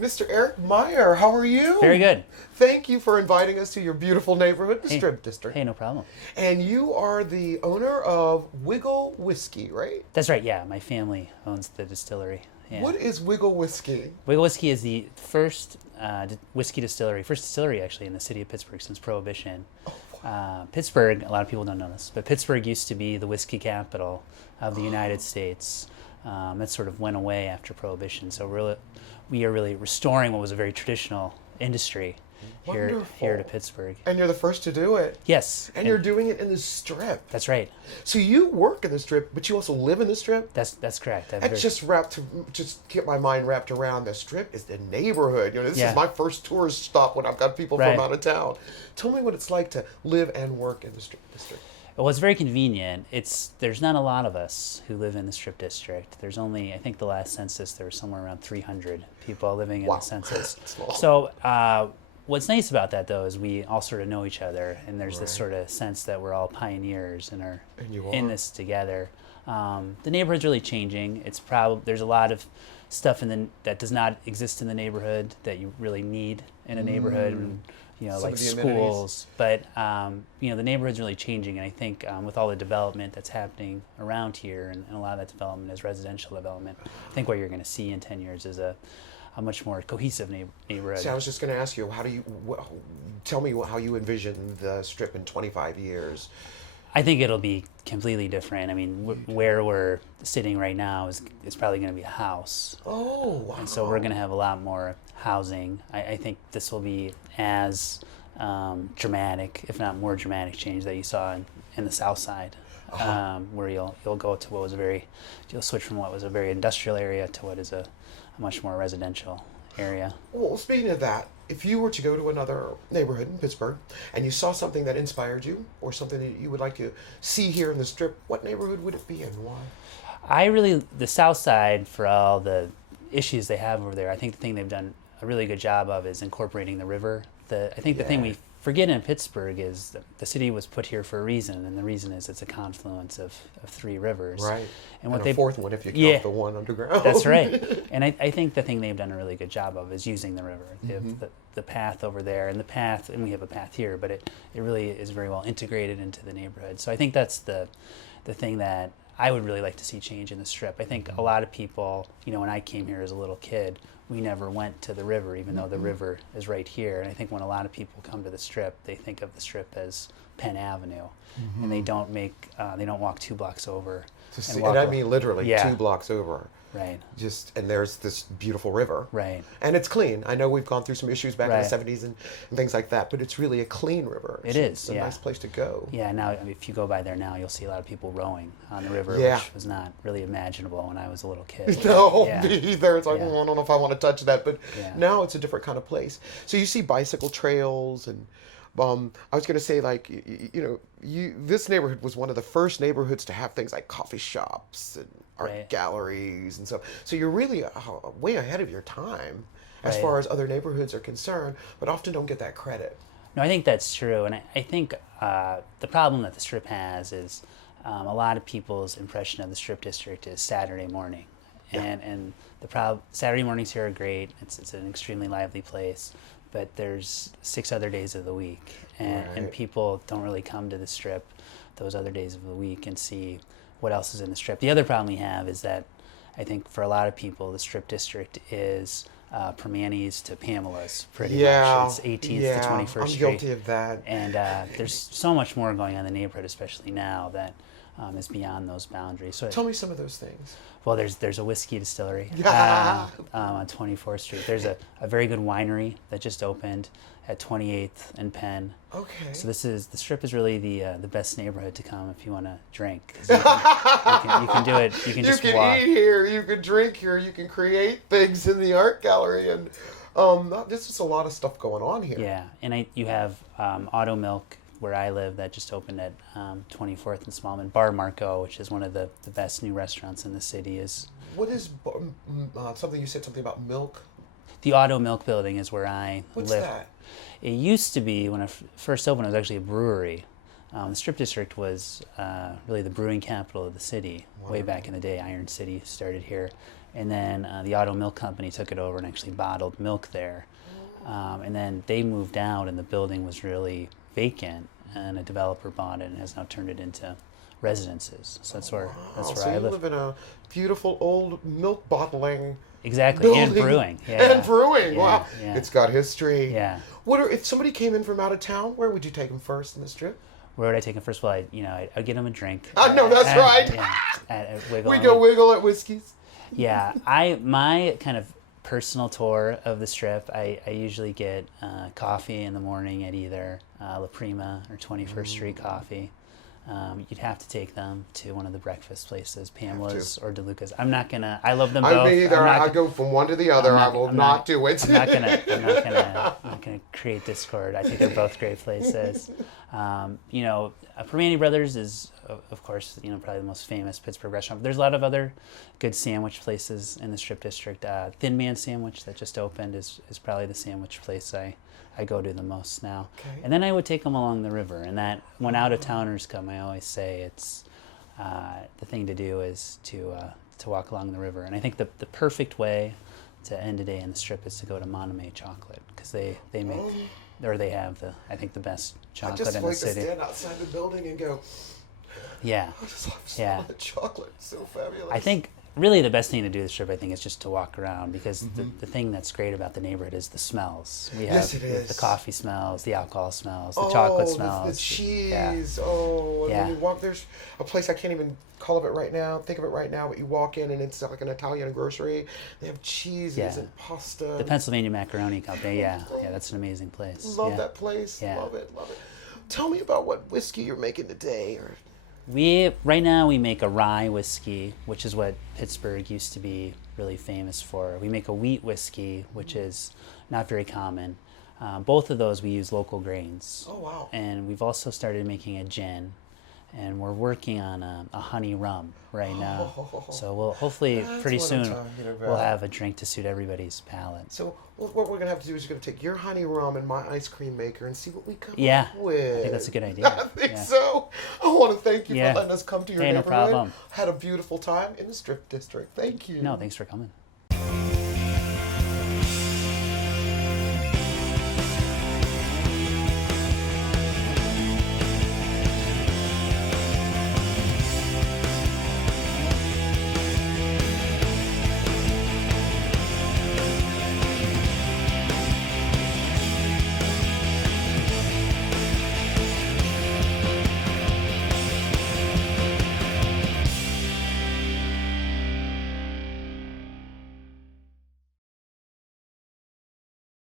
Mr. Eric Meyer, how are you? Very good. Thank you for inviting us to your beautiful neighborhood, the Hey. Strip District. Hey, no problem. And you are the owner of Wiggle Whiskey, right? That's right, yeah. My family owns the distillery. Yeah. What is Wiggle Whiskey? Wiggle Whiskey is the first whiskey distillery, first distillery actually in the city of Pittsburgh since Prohibition. Pittsburgh, a lot of people don't know this, but Pittsburgh used to be the whiskey capital of the United States. That sort of went away after Prohibition. So we are really restoring what was a very traditional industry here to Pittsburgh. And you're the first to do it. Yes. And you're doing it in the Strip. That's right. So you work in the Strip, but you also live in the Strip? That's correct. Just get my mind wrapped around the Strip is the neighborhood. You know, this Yeah. is my first tourist stop when I've got people Right. from out of town. Tell me what it's like to live and work in the Strip District. Well, it's very convenient. There's not a lot of us who live in the Strip District. There's only, I think the last census, there were somewhere around 300 people living in Wow. the census. Small. So what's nice about that, though, is we all sort of know each other, and there's this Right. sort of sense that we're all pioneers and are And you in are. this together. The neighborhood's really changing. There's a lot of stuff that does not exist in the neighborhood that you really need in a neighborhood. And, Some like of the schools, but the neighborhood's really changing, and I think with all the development that's happening around here, and a lot of that development is residential development, I think what you're going to see in 10 years is a much more cohesive neighborhood. See, I was just going to ask you, tell me how you envision the Strip in 25 years. I think it'll be completely different. I mean, where we're sitting right now is probably going to be a house. Oh, wow. And so we're going to have a lot more housing. I think this will be as dramatic, if not more dramatic, change that you saw in the South Side, where you'll go to you'll switch from what was a very industrial area to what is a much more residential area. Well, speaking of that, if you were to go to another neighborhood in Pittsburgh and you saw something that inspired you or something that you would like to see here in the Strip, what neighborhood would it be and why? The South Side, for all the issues they have over there, I think the thing they've done a really good job of is incorporating the river. The thing we forget in Pittsburgh is that the city was put here for a reason, and the reason is it's a confluence of three rivers. Right. And a fourth one if you count the one underground. That's right. And I think the thing they've done a really good job of is using the river. They have the path over there, and we have a path here, but it really is very well integrated into the neighborhood. So I think that's the thing that I would really like to see change in the Strip. I think a lot of people, when I came here as a little kid, we never went to the river, even though the river is right here. And I think when a lot of people come to the Strip, they think of the Strip as Penn Avenue, and they don't walk 2 blocks over. And I mean literally 2 blocks over. Right. And there's this beautiful river. Right. And it's clean. I know we've gone through some issues back Right. in the 70s and things like that, but it's really a clean river. It So is, It's a yeah. nice place to go. Yeah, now if you go by there now, you'll see a lot of people rowing on the river, Yeah. which was not really imaginable when I was a little kid. No, Yeah. me either. It's like, Yeah. I don't know if I want to touch that, but Yeah. now it's a different kind of place. So you see bicycle trails and I was going to say, like, this neighborhood was one of the first neighborhoods to have things like coffee shops and art Right. galleries and so you're really way ahead of your time as Right. far as other neighborhoods are concerned, but often don't get that credit. No, I think that's true, and I think the problem that the Strip has is a lot of people's impression of the Strip District is Saturday morning, and Saturday mornings here are great. It's an extremely lively place, but there's 6 other days of the week, and Right. people don't really come to the Strip those other days of the week and see what else is in the Strip. The other problem we have is that I think for a lot of people, the Strip District is Permanis to Pamela's, pretty much. It's 18th to 21st Street. I'm guilty of that. And there's so much more going on in the neighborhood, especially now, that is beyond those boundaries. So, Tell me some of those things. well, there's a whiskey distillery on 24th Street. There's a very good winery that just opened at 28th and Penn. Okay. So the Strip is really the best neighborhood to come if you want to drink. 'Cause you can do it. You can just You can walk. eat here, you can drink here, you can create things in the art gallery, and there's just a lot of stuff going on here. Yeah, and you have Auto Milk where I live that just opened at 24th and Smallman. Bar Marco, which is one of the best new restaurants in the city, is. What is something you said something about milk? The Auto Milk building is where I What's live. that? It used to be, when it first opened, it was actually a brewery. The Strip District was really the brewing capital of the city way back in the day. Iron City started here. And then the Auto Milk Company took it over and actually bottled milk there. And then they moved out and the building was really vacant, and a developer bought it and has now turned it into residences. So that's where So I you live. live in a beautiful old milk bottling Exactly, and building. brewing. And brewing. Yeah, Wow. yeah. It's got history. Yeah. If somebody came in from out of town, where would you take them first in the Strip? Where would I take them first? Well, I'd get them a drink. No, that's right. Yeah, at Wiggle. We go wiggle at Whiskey's. Yeah, my kind of personal tour of the Strip, I usually get coffee in the morning at either La Prima or 21st Street Coffee. You'd have to take them to one of the breakfast places, Pamela's or DeLuca's. I'm not gonna. I love them both. I mean, either I go from one to the other. I will not do it. I'm not gonna create discord. I think they're both great places. Permane Brothers is, of course, probably the most famous Pittsburgh restaurant. But there's a lot of other good sandwich places in the Strip District. Thin Man Sandwich that just opened is probably the sandwich place I go to the most now. Okay. And then I would take them along the river. And that when out-of-towners come, I always say it's the thing to do is to walk along the river. And I think the perfect way to end a day in the Strip is to go to Monterey Chocolate, because they make, or they have the best chocolate in the city. I just like to stand outside the building and go, yeah. I just love smelling the chocolate. It's so fabulous. I think really the best thing to do the Strip, I think, is just to walk around, because the thing that's great about the neighborhood is the smells. We have Yes, it is. the coffee smells, the alcohol smells, the chocolate smells. The cheese. Yeah. And Yeah. when you walk, there's a place I can't even think of it right now, but you walk in and it's like an Italian grocery. They have cheeses and pasta. The Pennsylvania Macaroni Company, yeah, that's an amazing place. Love that place. Yeah. Love it. Tell me about what whiskey you're making today. Right now we make a rye whiskey, which is what Pittsburgh used to be really famous for. We make a wheat whiskey, which is not very common. Both of those we use local grains. Oh, wow. And we've also started making a gin, and we're working on a honey rum right now. So we'll hopefully pretty soon we'll have a drink to suit everybody's palate. So what we're going to have to do is you're going to take your honey rum and my ice cream maker and see what we come Yeah, up with. I think that's a good idea. I think so. I want to thank you Yeah. for letting us come to your Hey, no neighborhood. problem. Had a beautiful time in the Strip District. Thank you. No, thanks for coming.